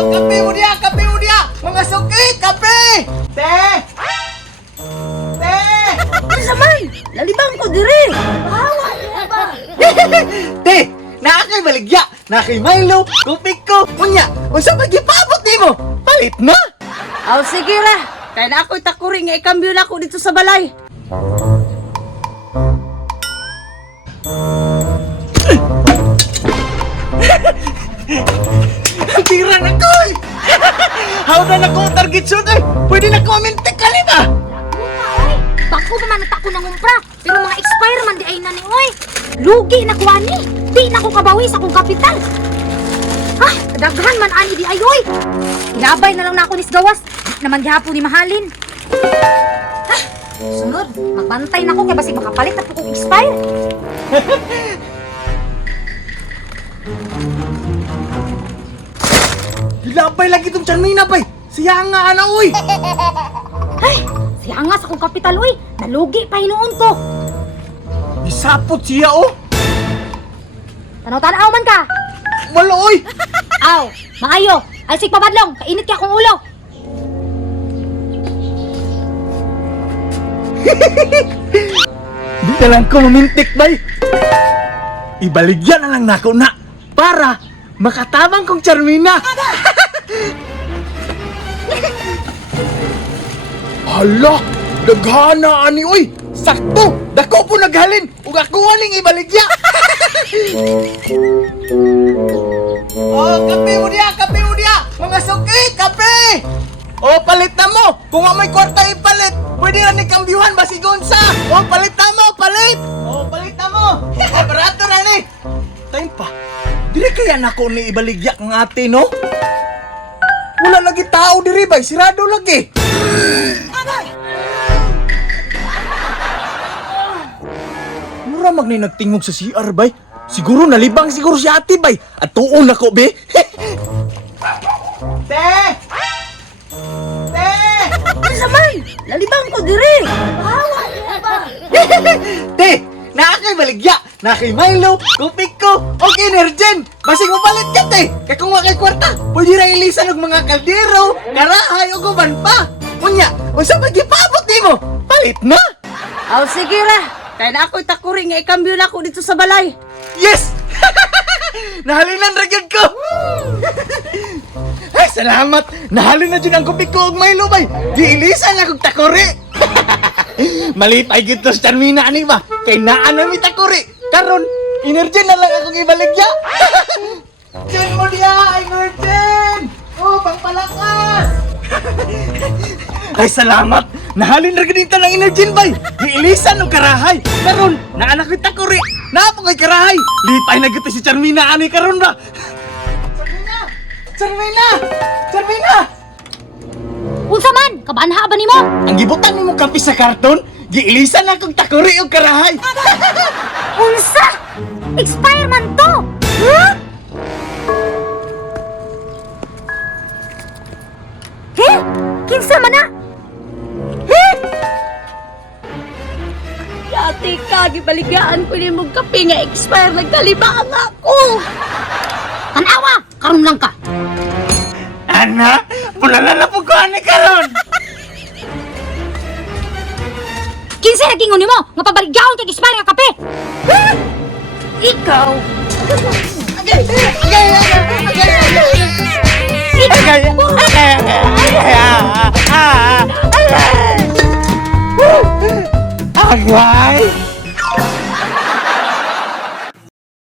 Kape mo dia! Mga suki, kape! Te! Te! Ano naman? Lalibang ko dire. Te! Nakakay baligya! Nakakay Milo! Kupik ko! Unya! Unsa pag-ipabot di mo? Palit na! Aw sige ra. Kaya na ako'y takuri nga ikambyo na ako dito sa balay. Tira na ko eh! Hawda na ko target shoot eh! Pwede na ko amintik ka ba? Bako pa man ako nangumpra, pero mga expire man di ay nani oy. Lugi na kuani. Di na ko kabawi sa akong kapital. Ah, daghan man ani di ayoy. Ilabay na lang na ako nis gawas. Di naman gihapon ni mahalin. Ah, sunod, magbantay na ko kay basi makapalit na po kong expire. Hilabay lagi itong Charmina bay! Siya nga ana uy! Ay, siya nga sa akong kapital oy. Nalugi pa hinuon ko. Isapot siya oh! Tanaw-tanaw man ka. Wala oy! Aw, maayo. Alsik pabadlong, kainit ka akong ulo. Di na lang ko mamintik bay! Ibaligyan na lang nako na para makatabang kong Charmina! Hala! Daghana ani uy! Sakto! Dako po naghalin! Ug ako aning ibaligya! Oh, kape mo dia! Kape mo dia! Mga suki! Kape! Oh, palit na mo! Kung may kwarta ipalit, pwede na ni kambyuhan basigon sa! Oh, palit na mo! Palit! Oh, palit na mo! Barato na ni! Time pa! Dili kaya nako ni ibaligya ng ate, no? Wala lagi tao diri bay, sirado lagi. Mura mag na nagtingog sa CR bay. Siguro nalibang siguro si ate bay. At tuon ako be. Te! Te! Ano naman? Lalibang ko dire. Te! Nakakay baligya! Nakakay Milo, kupik ko, o Energen! Basig mo palit ka, te! Kaya kung wakay kwarta, pwede na ilisan ng mga kaldero, karahay o guban pa! Unya, unsa pag-ipabot di mo? Palit na! Aw sige ra. Kaya na ako'y takuri nga ikambyo na ako dito sa balay. Yes! Nahalinan ra gyud ko! Ay, salamat! Nahalin na dyan ang kupik ko og Milo, bay! Giilisan na kong takuri! Malipay gid to sa Charmina ani ba? Kay naa na mi takuri. Karon, Energen na lang akong ibaligya. Diyan mo diya, Energen! Oh, pangpalakas! Ay, salamat! Nahalin ra gid ng Energen bay. Giilisan og karahay. Karon, naa na ko'y takuri. Naapa ko'y karahay. Lipay na gid si Charmina ani karon ba? Charmina! Charmina! Charmina! Unsa man, kabanha ba nimo? Ang gibutan nimo kape sa karton, giilisan na kong takuri og karahay. Unsa? Expire man to. Huh? He? Kinsa man na? He? Yati ka, gibaligaan ko ni mong kape nga expire. Nagtalibang ako. Tanawa, karon lang ka. Ana, bulala na po ko ani karon. Kinsa ra gingon nimo? Nga pabaligyaon kay expire nga kape. Huh? Ikaw. Agay!